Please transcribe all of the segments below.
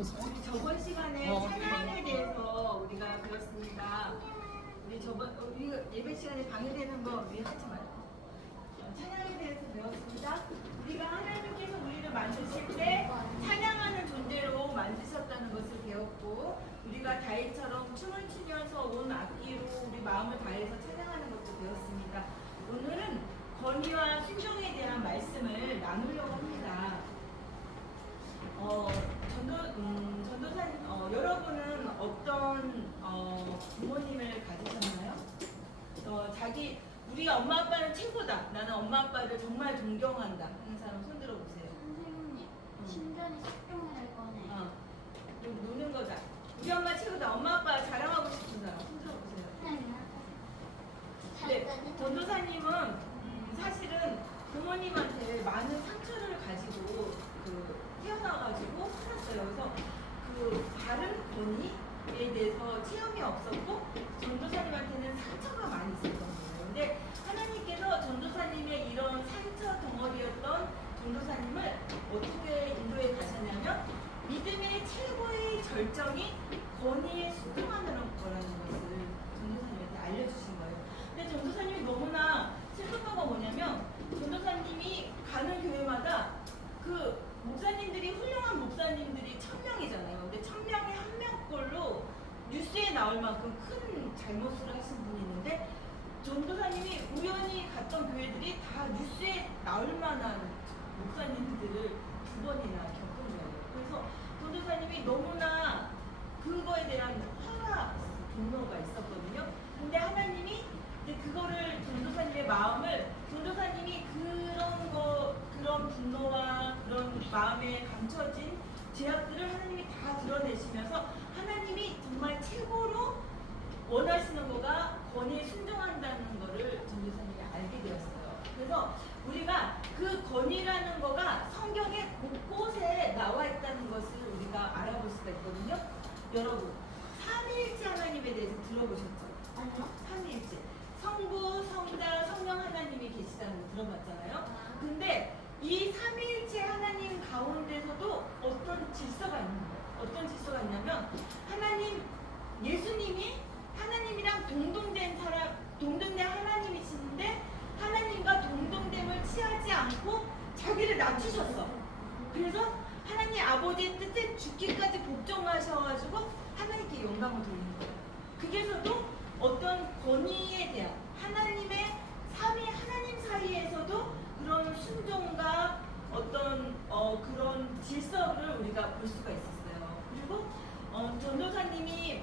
우리 저번 시간에 찬양에 대해서 우리가 배웠습니다. 우리 예배 시간에 방해되는 거 우리 하지 말고 찬양에 대해서 배웠습니다. 우리가 하나님께서 우리를 만드실 때 찬양하는 존재로 만드셨다는 것을 배웠고, 우리가 다윗처럼 춤을 추면서 온 악기로 우리 마음을 다해서 찬양하는 것도 배웠습니다. 오늘은 권위와 순종에 대한 말씀을 나누려고 합니다. 전도사님, 여러분은 어떤 부모님을 가지셨나요? 우리 엄마 아빠는 최고다, 나는 엄마 아빠를 정말 존경한다 하는 사람 손 들어보세요. 선생님, 신변이 식종일 거네. 노는 거다. 우리 엄마 최고다, 엄마 아빠 자랑하고 싶은 사람 손 들어보세요. 네, 전도사님은 사실은 부모님한테 많은 상처를 가지고 태어나가지고 살았어요. 그래서 다른 권위에 대해서 체험이 없었고 전도사님한테는 상처가 많이 있었던 거예요. 근데 하나님께서 전도사님의 이런 상처 덩어리였던 전도사님을 어떻게 인도해 가셨냐면, 믿음의 최고의 절정이 권위에 순종하는 거라는 것을 전도사님한테 알려주신 거예요. 근데 전도사님이 너무나 슬펐던 건 뭐냐면, 전도사님이 가는 교회마다 목사님들이, 훌륭한 목사님들이 1000명이잖아요. 근데 1000명에 1명꼴로 뉴스에 나올 만큼 큰 잘못을 하신 분이 있는데, 전도사님이 우연히 갔던 교회들이 다 뉴스에 나올 만한 목사님들을 2번이나 겪은 거예요. 그래서 전도사님이 너무나 그거에 대한 화가 분노가 있었거든요. 근데 하나님이 이제 그거를, 전도사님의 마음을, 전도사님이 그런 분노와 그런 마음에 감춰진 죄악들을 하나님이 다 드러내시면서, 하나님이 정말 최고로 원하시는 거가 권위에 순종한다는 거를 전도사님이 알게 되었어요. 그래서 우리가 그 권위라는 거가 성경에 곳곳에 나와 있다는 것을 우리가 알아볼 수가 있거든요. 여러분, 삼위일체 하나님에 대해서 들어보셨죠? 아니요. 삼위일체, 성부, 성자, 성령 하나님이 계시다는 거 들어봤잖아요. 근데 이 삼위일체 하나님 가운데서도 어떤 질서가 있는 거예요. 어떤 질서가 있냐면, 예수님이 하나님이랑 동등된 하나님이시는데, 하나님과 동등됨을 취하지 않고 자기를 낮추셨어. 그래서 하나님 아버지의 뜻에 죽기까지 복종하셔가지고 하나님께 영광을 돌리는 거예요. 그게서도 어떤 권위에 대한 하나님의 삼위 하나님 사이에서도 그런 순종과 어떤 그런 질서를 우리가 볼 수가 있었어요. 그리고 전도사님이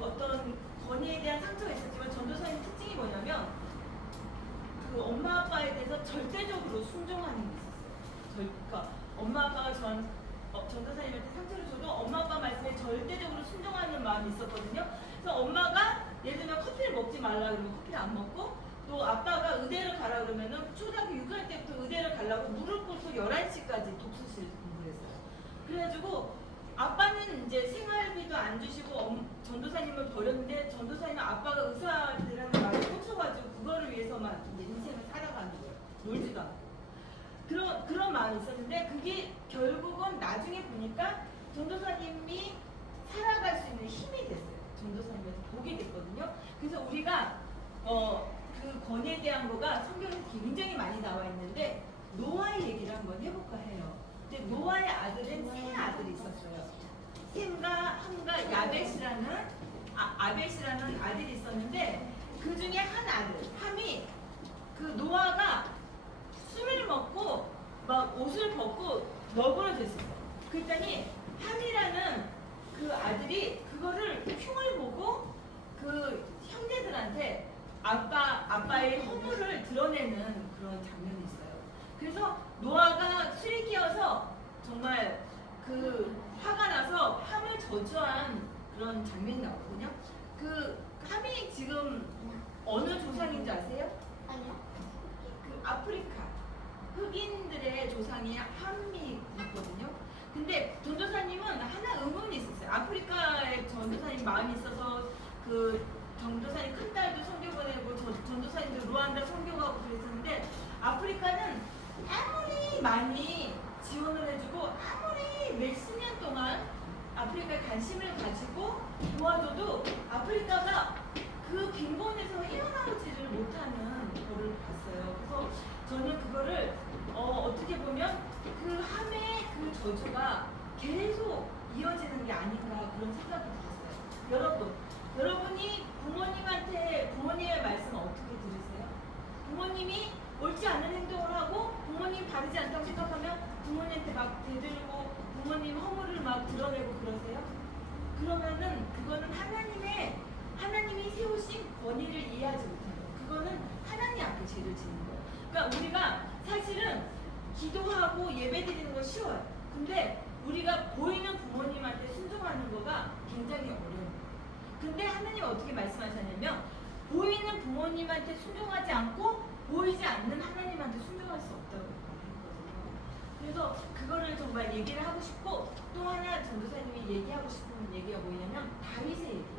어떤 권위에 대한 상처가 있었지만, 전도사님 특징이 뭐냐면 엄마 아빠에 대해서 절대적으로 순종하는 게 있었어요. 그러니까 엄마 아빠가 전도사님한테 상처를 줘도 엄마 아빠 말씀에 절대적으로 순종하는 마음이 있었거든요. 그래서 엄마가 예를 들면 커피를 먹지 말라 그러면 커피를 안 먹고, 또 아빠가 의대를 가라 그러면은 초등학교 6학년 때부터 의대를 가려고 무릎 꿇고 11시까지 독서실 공부를 했어요. 그래가지고 아빠는 이제 생활비도 안 주시고 전도사님을 버렸는데, 전도사님은 아빠가 의사들한테 많이 꽂혀가지고 그거를 위해서만 이제 인생을 살아가는 거예요. 놀지도 않고. 그런 마음이 있었는데, 그게 결국은 나중에 보니까 전도사님이 살아갈 수 있는 힘이 됐어요. 전도사님한테 보게 됐거든요. 그래서 우리가 그 권위에 대한 거가 성경에 굉장히 많이 나와 있는데, 노아의 얘기를 한번 해볼까 해요. 근데 노아의 아들은 세 아들이 있었어요. 셈과 함과 야벳이라는 아벳이라는 아들이 있었는데, 그 중에 한 아들 함이, 노아가 술을 먹고 막 옷을 벗고 너그러졌어요. 그랬더니 함이라는 그 아들이 그거를 흉을 보고 형제들한테 아빠의 허물을 드러내는 그런 장면이 있어요. 그래서 노아가 술에 끼어서 정말 화가 나서 함을 저주한 그런 장면이 나오거든요. 함이 지금 어느 조상인지 아세요? 아니요. 아프리카 흑인들의 조상이 함이 있거든요. 근데 전도사님은 하나 의문이 있었어요. 아프리카에 전도사님 마음이 있어서 전도사님 큰딸도 선교 보내고 전도사님도 루안다 선교 가고 그랬었는데, 아프리카는 아무리 많이 지원을 해주고 아무리 몇십 년 동안 관심을 가지고 도와줘도 아프리카가 그 빈곤에서 헤어나오지를 못하는 거를 봤어요. 그래서 저는 그거를 어떻게 보면 그 함의 그 저주가 계속 이어지는 게 아닌가 그런 생각이 들었어요. 여러분이 부모님의 말씀을 어떻게 들으세요? 부모님이 옳지 않은 행동을 하고 부모님 바르지 않다고 생각하면 부모님한테 막 대들고 부모님 허물을 막 드러내고 그러세요? 그러면은 그거는 하나님이 세우신 권위를 이해하지 못해요. 그거는 하나님 앞에 죄를 짓는 거예요. 그러니까 우리가 사실은 기도하고 예배드리는 거 쉬워요. 근데 우리가 보이는 부모님한테 순종하는 거가 굉장히 어려워요. 근데 하나님이 어떻게 말씀하셨냐면 보이는 부모님한테 순종하지 않고 보이지 않는 하나님한테 순종할 수 없다고 했거든요. 그래서 그거를 정말 얘기를 하고 싶고 또 하나 전도사님이 얘기하고 싶은 얘기가 뭐냐면 다윗의 얘기예요.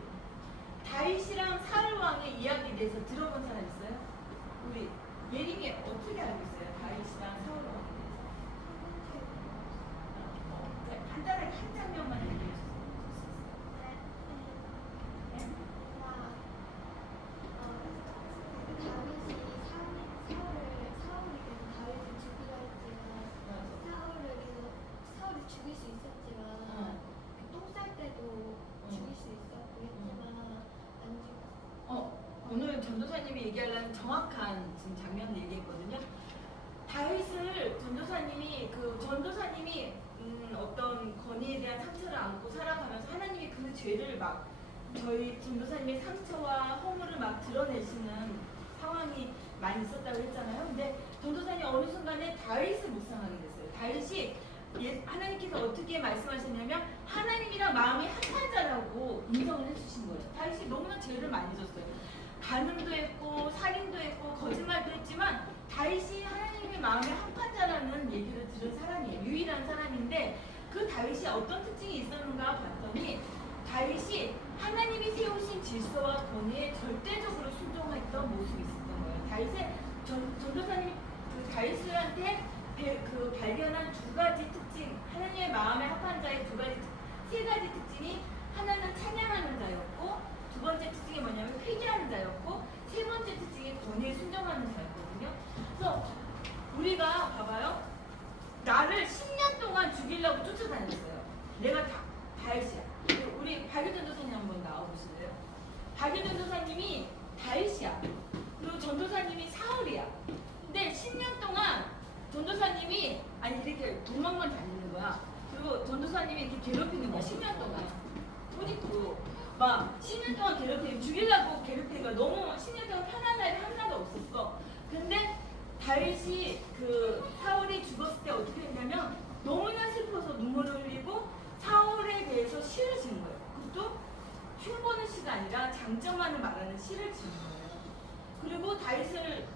다윗이랑 사울 왕의 이야기에 대해서 들어본 사람 있어요? 우리 예림이 어떻게 알고 있어요? 다윗이랑 사울 왕에 대해서 간단하게 한 장면만 얘기해 주세요. 죽일 수 있었지만 똥 쌀 때도 죽일 수 있었고 했지만 안 죽였어. 오늘 전도사님이 얘기하려는 정확한 지금 장면을 얘기했거든요. 다윗을 전도사님이 어떤 권위에 대한 상처를 안고 살아가면서 하나님이 그 죄를 막 저희 전도사님의 상처와 허물을 막 드러내시는 상황이 많이 있었다고 했잖아요. 근데 전도사님이 어느 순간에 다윗을 묵상하게 됐어요. 다윗이 하나님께서 어떻게 말씀하셨냐면 하나님이랑 마음이 합한 자라고 인정을 해주신 거예요. 다윗이 너무나 죄를 많이 졌어요. 간음도 했고 살인도 했고 거짓말도 했지만 다윗이 하나님의 마음에 합한 자라는 얘기를 들은 사람이에요. 유일한 사람인데 그 다윗이 어떤 특징이 있었는가 봤더니 다윗이 하나님이 세우신 질서와 권위에 절대적으로 순종했던 모습이 있었던 거예요. 다윗의 전도사님 그 다윗한테 발견한 두 가지 특징, 하나님의 마음에 합한 자의 세 가지 특징이 하나는 찬양하는 자였고, 두 번째 특징이 뭐냐면 회개하는 자였고, 세 번째 특징이 권위에 순종하는 자였거든요. 그래서 우리가 봐봐요. 나를 10년 동안 죽이려고 쫓아다녔어요. 내가 다윗이야. 우리 박유전 전도사님 한번 나와보실래요? 박유전 전도사님이 다윗이야. 그리고 전도사님이 사울이야. 근데 10년 동안 전도사님이 이렇게 도망만 다니는 거야. 그리고 전도사님이 이렇게 괴롭히는 거야. 10년 동안. 꼬집고 막 10년 동안 죽이려고 괴롭히니까 너무 10년 동안 편한 날이 하나도 없었어. 근데 다윗이 사울이 죽었을 때 어떻게 했냐면 너무나 슬퍼서 눈물을 흘리고 사울에 대해서 시를 지은 거예요. 그것도 흉보는 시가 아니라 장점만을 말하는 시를 지은 거예요. 그리고 다윗을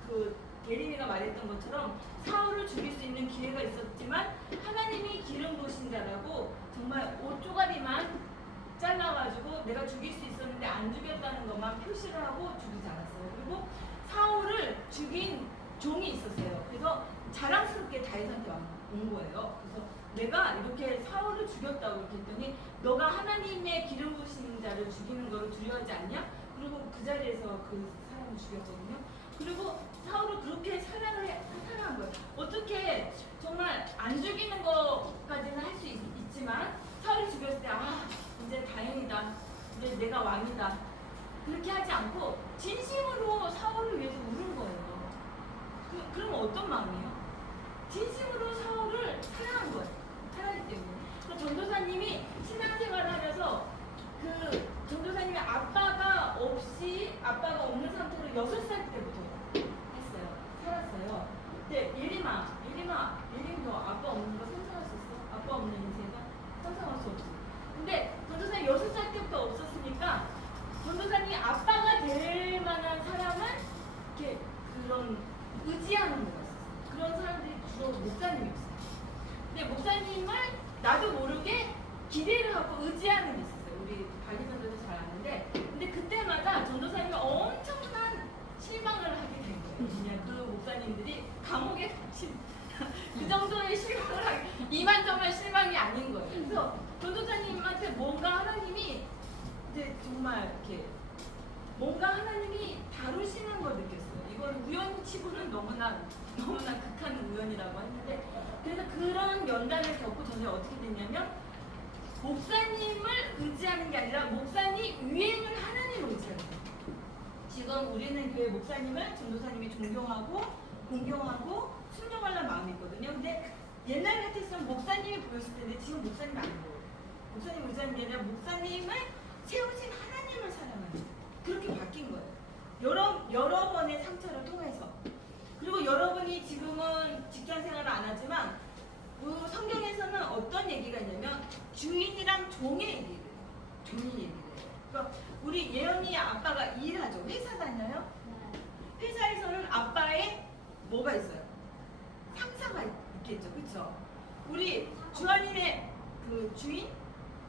예림이가 말했던 것처럼 사울을 죽일 수 있는 기회가 있었지만 하나님이 기름 부으신 자라고 정말 옷 조가리만 잘라가지고 내가 죽일 수 있었는데 안 죽였다는 것만 표시를 하고 죽이지 않았어요. 그리고 사울을 죽인 종이 있었어요. 그래서 자랑스럽게 다윗한테 온 거예요. 그래서 내가 이렇게 사울을 죽였다고 이렇게 했더니 너가 하나님의 기름 부으신 자를 죽이는 거를 두려워하지 않냐? 그리고 그 자리에서 그 사람을 죽였거든요. 그리고 사울을 그렇게 사랑한 거예요. 어떻게 정말 안 죽이는 것까지는 할 수 있지만 사울이 죽였을 때 이제 다행이다. 이제 내가 왕이다. 그렇게 하지 않고 진심으로 사울을 위해서 울은 거예요. 그럼 어떤 마음이에요? 진심으로 사울을 사랑한 거예요. 사랑하기 때문에. 전도사님이 신앙생활을 하면서 전도사님이 아빠가 없는 상태로 6살 때부터 했어요. 살았어요. 근데 예림도 아빠 없는 거 상상할 수 있어? 아빠 없는 인생은 상상할 수 없지. 근데 전도사님 6살 때부터 없었으니까 전도사님이 아빠가 될 만한 사람은 이렇게 그런 의지하는 거가 있었어요. 그런 사람들이 주로 목사님이었어요. 근데 목사님을 나도 모르게 기대를 하고 의지하는 게 있었어요. 우리 박이전도도 잘 아는데, 근데 그때마다 전도사님이 엄청난 실망을 하게 된 거예요. 그냥 그 목사님들이 감옥에 갇힌 그 정도의 실망을 하게, 이만저만 실망이 아닌 거예요. 그래서 전도사님한테 뭔가 하나님 하나님이 이제 정말 이렇게 뭔가 하나님이 다루시는 걸 느꼈어요. 이건 우연치고는 너무나 극한 우연이라고 했는데, 그래서 그런 연단을 겪고 저는 어떻게 됐냐면 목사님을 의지하는 게 아니라 목사님 위에는 하나님을 의지하는 거예요. 지금 우리는 교회 목사님을 전도사님이 존경하고 공경하고 순종하려는 마음이 있거든요. 근데 옛날 같았으면 목사님이 보였을 텐데 지금 목사님이 안 보여요. 목사님 의지하는 게 아니라 목사님을 세우신 하나님을 사랑하는 거예요. 그렇게 바뀐 거예요. 여러 번의 상처를 통해서. 그리고 여러분이 지금은 직장 생활을 안 하지만 그 성경에서는 어떤 얘기가 있냐면 주인이랑 종의 얘기예요. 종의 얘기예요. 그러니까 우리 예언이 아빠가 일하죠. 회사 다녀요. 회사에서는 아빠의 뭐가 있어요? 상사가 있겠죠. 그렇죠? 우리 주한이네 그 주인?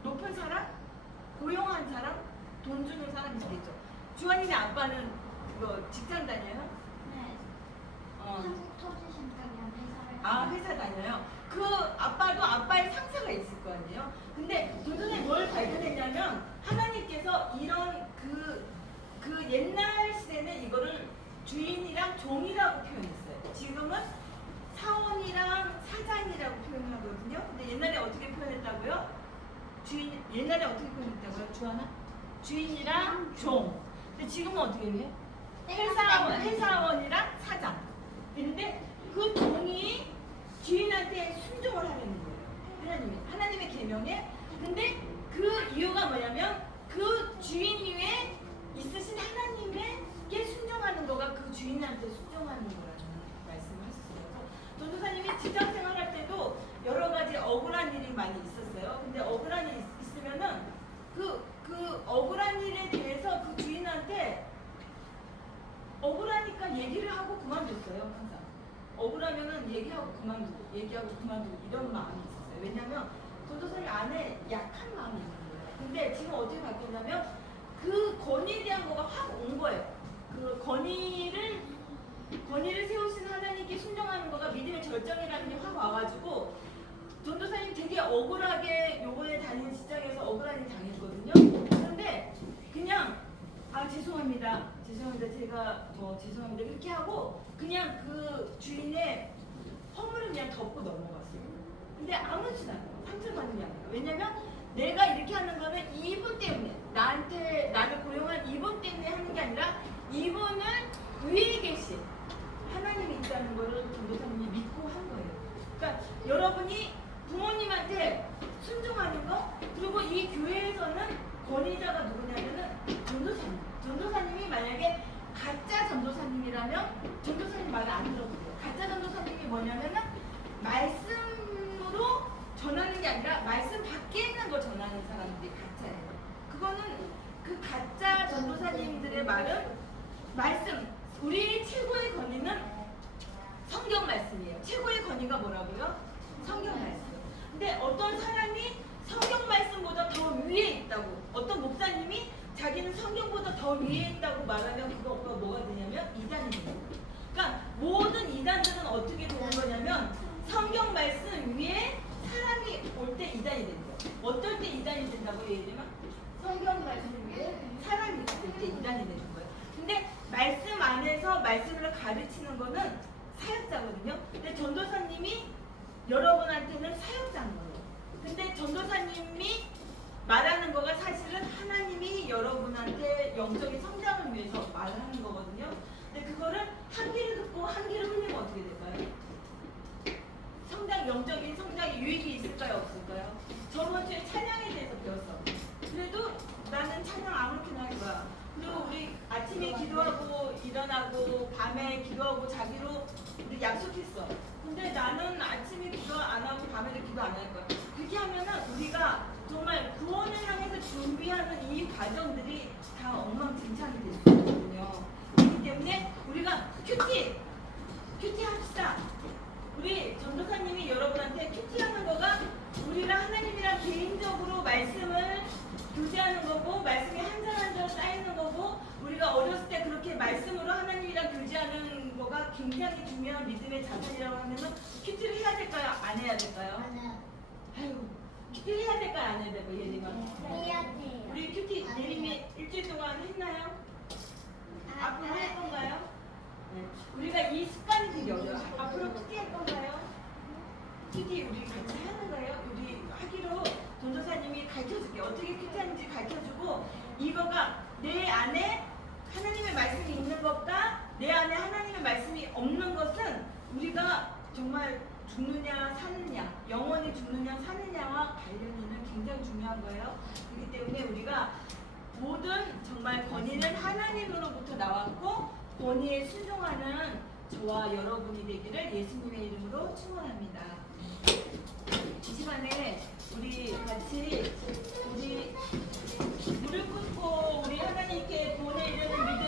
높은 사람? 고용한 사람? 돈 주는 사람 있겠죠. 주한이네 아빠는 그거 직장 다녀요? 네. 한국 터지신다면 회사를. 아, 회사 다녀요. 그 아빠도 아빠의 상사가 있을 거 아니에요. 근데 도전에 뭘 발견했냐면 하나님께서 이런 그 옛날 시대는 이거를 주인이랑 종이라고 표현했어요. 지금은 사원이랑 사장이라고 표현하거든요. 근데 옛날에 어떻게 표현했다고요? 옛날에 어떻게 표현했다고요? 주하나? 주인이랑 종. 근데 지금은 어떻게 해요? 회사원이랑 사장. 근데 그 종이 주인한테 순종을 하려는 거예요. 하나님의 계명에. 근데 그 이유가 뭐냐면 그 주인 위에 있으신 하나님께 순종하는 거가 그 주인한테 순종하는 거라는 말씀을 하셨어요. 전도사님이 직장 생활할 때도 여러 가지 억울한 일이 많이 있었어요. 근데 억울한 일이 있으면은 그 억울한 일에 대해서 그 주인한테 억울하니까 얘기를 하고 그만뒀어요. 항상 억울하면은 얘기하고 그만두고 이런 마음이 있었어요. 왜냐면 전도사님 안에 약한 마음이 있는 거예요. 근데 지금 어떻게 바뀌었냐면 그 권위에 대한 거가 확 온 거예요. 그 권위를 세우신 하나님께 순종하는 거가 믿음의 절정이라는 게 확 와가지고 전도사님 되게 억울하게 요번에 다니는 직장에서 억울한 일 당했거든요. 그런데 그냥 죄송합니다 제가 죄송합니다 그렇게 하고 그냥 그 주인의 허물을 그냥 덮고 넘어갔어요. 근데 아무렇지도 않아요. 상처받는 게 아니라. 왜냐면 내가 이렇게 하는 거는 이분 때문에 나를 고용한 이분 때문에 하는 게 아니라 이분은 위에 계신 하나님이 있다는 거를 전도사님이 믿고 한 거예요. 그러니까 여러분이 부모님한테 순종하는 거, 그리고 이 교회에서는 권위자가 누구냐면은 전도사님이 만약에 가짜 전도사님이라면 전도사님 말을 안 들어도 돼요. 가짜 전도사님이 뭐냐면은 말씀으로 전하는 게 아니라 말씀 밖에 있는 걸 전하는 사람들이 가짜예요. 그거는 그 가짜 전도사님들의 말은 우리 최고의 권위는 성경 말씀이에요. 최고의 권위가 뭐라고요? 성경 말씀. 근데 어떤 사람이 성경 말씀보다 더 위에 있다고, 어떤 목사님이 자기는 성경보다 더 위에 있다고 말하면 그거가 뭐가 되냐면 이단이 되는 거예요. 그러니까 모든 이단들은 어떻게 되는 거냐면 성경 말씀 위에 사람이 올 때 이단이 되는 거예요. 어떨 때 이단이 된다고 얘기하면 성경 말씀 위에 사람이 있을 때 이단이 되는 거예요. 근데 말씀 안에서 말씀을 가르치는 거는 사역자거든요. 근데 전도사님이 여러분한테는 사역자인 거예요. 근데 전도사님이 말하는 거가 사실은 하나님이 여러분한테 영적인 성장을 위해서 말하는 거거든요. 근데 그거를 한 귀를 듣고 한 귀를 흘리면 어떻게 될까요? 영적인 성장에 유익이 있을까요? 없을까요? 저번 주에 찬양에 대해서 배웠어. 그래도 나는 찬양 아무렇게나 할 거야. 그리고 우리 아침에 기도하고 일어나고 밤에 기도하고 자기로 우리 약속했어. 근데 나는 아침에 기도 안 하고 밤에도 기도 안 할 거야. 그렇게 하면은 우리가 정말 구원을 향해서 준비하는 이 과정들이 다 엉망진창이 될 수 있거든요. 그렇기 때문에 우리가 큐티 합시다. 우리 전도사님이 여러분한테 큐티하는 거가 우리랑 하나님이랑 개인적으로 말씀을 교제하는 거고, 말씀이 한 절 한 절 쌓이는 거고, 우리가 어렸을 때 그렇게 말씀으로 하나님이랑 교제하는 거가 굉장히 중요한 믿음의 자산이라고 하면은 큐티를 해야 될까요? 안 해야 될까요? 하나. 아유, 큐티를 해야 될까요? 안 해야 될까요? 예림아? 해야 돼. 일주일 동안 했나요? 앞으로 할 아, 건가요? 네. 우리가 이 습관이 되게 어려워요. 앞으로 큐티 할 건가요? 큐티 우리 같이 하는 거예요? 우리 하기로 전도사님이 가르쳐줄게. 어떻게 큐티 하는지 가르쳐주고 이거가 내 안에 하나님의 말씀이 있는 것과 내 안에 하나님의 말씀이 없는 것은 우리가 정말 죽느냐 사느냐 영원히 죽느냐 사느냐와 관련이는 굉장히 중요한 거예요. 그렇기 때문에 우리가 모든 정말 권위는 하나님으로부터 나왔고 권위에 순종하는 저와 여러분이 되기를 예수님의 이름으로 축원합니다. 이 시간에 우리 같이 우리 무릎 꿇고 우리 하나님께 구원에 이르는 믿음